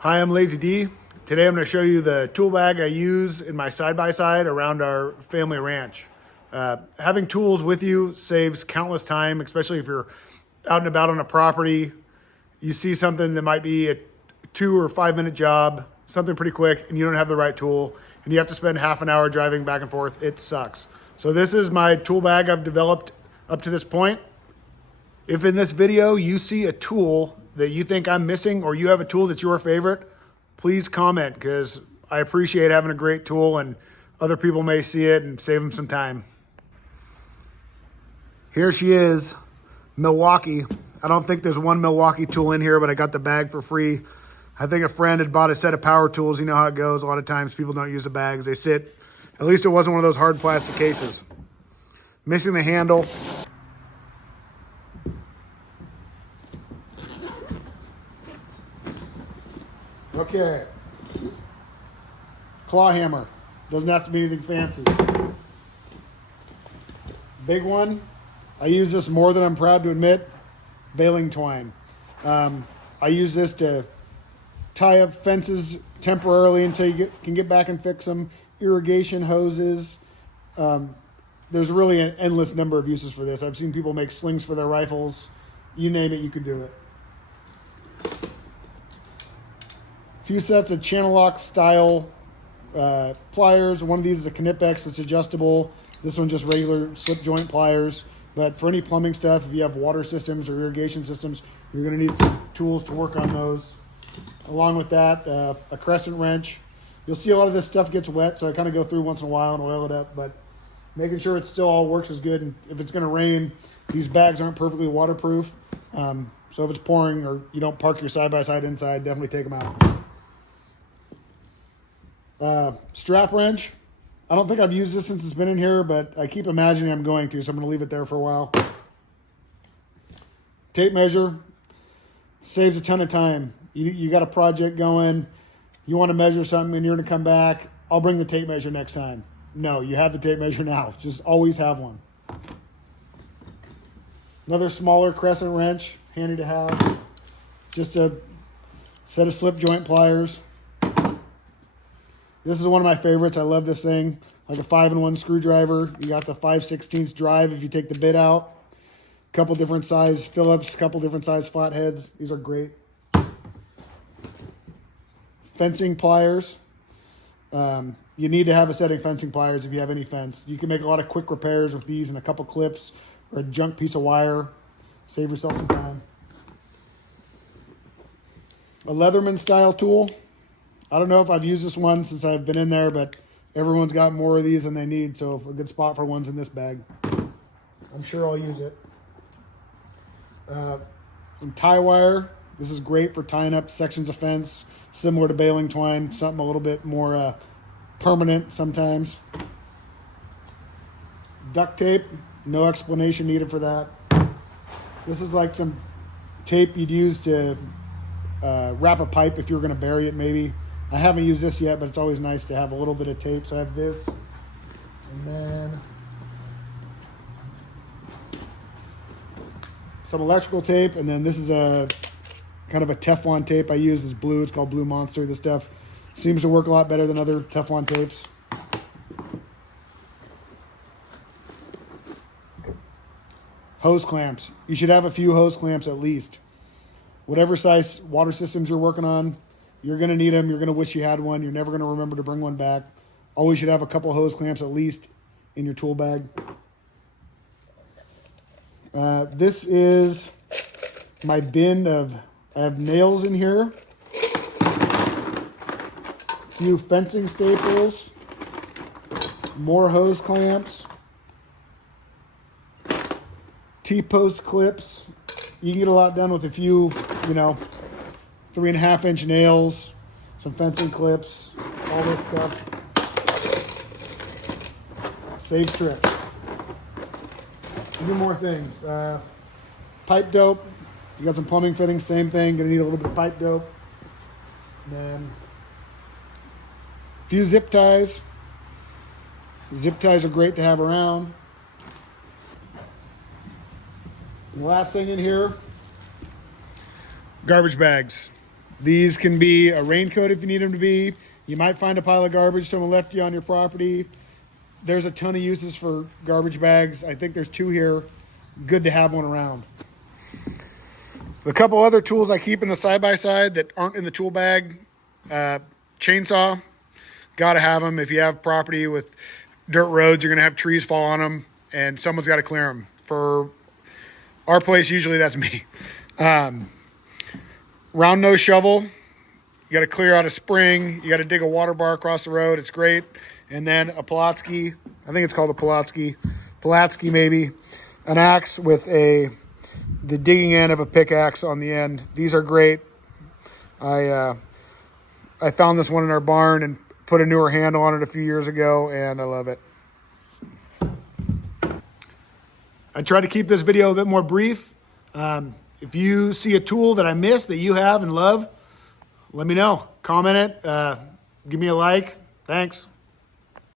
Hi, I'm Lazy D. Today I'm going to show you the tool bag I use in my side-by-side around our family ranch. Having tools with you saves countless time, especially if you're out and about on a property. You see something that might be a 2 or 5 minute job, something pretty quick, and you don't have the right tool, and you have to spend half an hour driving back and forth. It sucks. So this is my tool bag I've developed up to this point. If in this video you see a tool that you think I'm missing or you have a tool that's your favorite, please comment because I appreciate having a great tool and other people may see it and save them some time. Here she is, Milwaukee. I don't think there's one Milwaukee tool in here, but I got the bag for free. I think a friend had bought a set of power tools. You know how it goes. A lot of times people don't use the bags. They sit. At least it wasn't one of those hard plastic cases. Missing the handle. Okay. Claw hammer. Doesn't have to be anything fancy. Big one. I use this more than I'm proud to admit. Baling twine. I use this to tie up fences temporarily until you can get back and fix them. Irrigation hoses. There's really an endless number of uses for this. I've seen people make slings for their rifles. You name it, you could do it. Few sets of channel lock style pliers. One of these is a Knipex that's adjustable. This one just regular slip joint pliers. But for any plumbing stuff, if you have water systems or irrigation systems, you're going to need some tools to work on those. Along with that, a crescent wrench. You'll see a lot of this stuff gets wet, so I kind of go through once in a while and oil it up. But making sure it still all works is good. And if it's going to rain, these bags aren't perfectly waterproof. So if it's pouring or you don't park your side-by-side inside, definitely take them out. Strap wrench. I don't think I've used this since it's been in here, but I keep imagining I'm going to, so I'm going to leave it there for a while. Tape measure. Saves a ton of time. You got a project going, you want to measure something and you're going to come back, I'll bring the tape measure next time. No, you have the tape measure now. Just always have one. Another smaller crescent wrench, handy to have. Just a set of slip joint pliers. This is one of my favorites. I love this thing. Like a 5-in-1 screwdriver. You got the 5/16 drive if you take the bit out. Couple different size Phillips, couple different size flatheads. These are great. Fencing pliers. You need to have a set of fencing pliers if you have any fence. You can make a lot of quick repairs with these and a couple clips or a junk piece of wire. Save yourself some time. A Leatherman style tool. I don't know if I've used this one since I've been in there, but everyone's got more of these than they need, so a good spot for one's in this bag. I'm sure I'll use it. Some tie wire. This is great for tying up sections of fence, similar to baling twine, something a little bit more permanent sometimes. Duct tape, no explanation needed for that. This is like some tape you'd use to wrap a pipe if you were going to bury it maybe. I haven't used this yet, but it's always nice to have a little bit of tape. So I have this, and then some electrical tape, and then this is a kind of a Teflon tape I use. It's blue. It's called Blue Monster. This stuff seems to work a lot better than other Teflon tapes. Hose clamps. You should have a few hose clamps at least. Whatever size water systems you're working on, you're going to need them. You're going to wish you had one. You're never going to remember to bring one back. Always should have a couple hose clamps at least in your tool bag. This is my bin of, I have nails in here, a few fencing staples, more hose clamps, T-post clips. You can get a lot done with a few, 3.5-inch nails, some fencing clips, all this stuff. Save trips. A few more things. Pipe dope. You got some plumbing fittings, same thing. Gonna need a little bit of pipe dope. And then a few zip ties. Zip ties are great to have around. And the last thing in here, garbage bags. These can be a raincoat if you need them to be. You might find a pile of garbage someone left you on your property. There's a ton of uses for garbage bags. I think there's 2 here. Good to have one around. A couple other tools I keep in the side-by-side that aren't in the tool bag. Chainsaw. Got to have them. If you have property with dirt roads, you're going to have trees fall on them, and someone's got to clear them. For our place, usually that's me. Round nose shovel. You got to clear out a spring. You got to dig a water bar across the road. It's great. And then a Pulaski. I think it's called a Pulaski maybe. An axe with the digging end of a pickaxe on the end. These are great. I found this one in our barn and put a newer handle on it a few years ago, and I love it. I tried to keep this video a bit more brief. If you see a tool that I missed that you have and love, let me know. Comment it. Give me a like. Thanks.